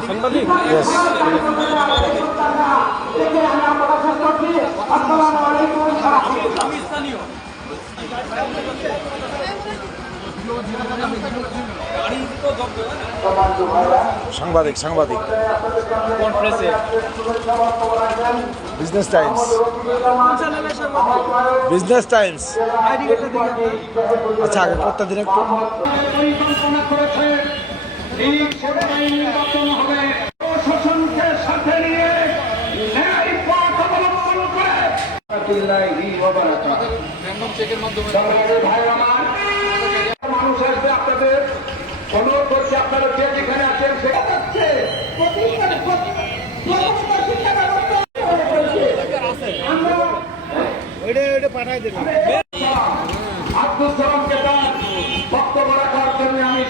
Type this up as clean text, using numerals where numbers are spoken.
সাংবাদিক সাংবাদিক সাংবাদিক বিজনেস টাইমস বিজনেস টাইমস আচ্ছা আগে করতে দিন একটু মানুষ আসবে আপনাদের অনুরোধ করছে আপনারা যে যেখানে আছেন পাঠাই দেবেন আব্দুল সালামকে তার বক্তব্য রাখার জন্য আমি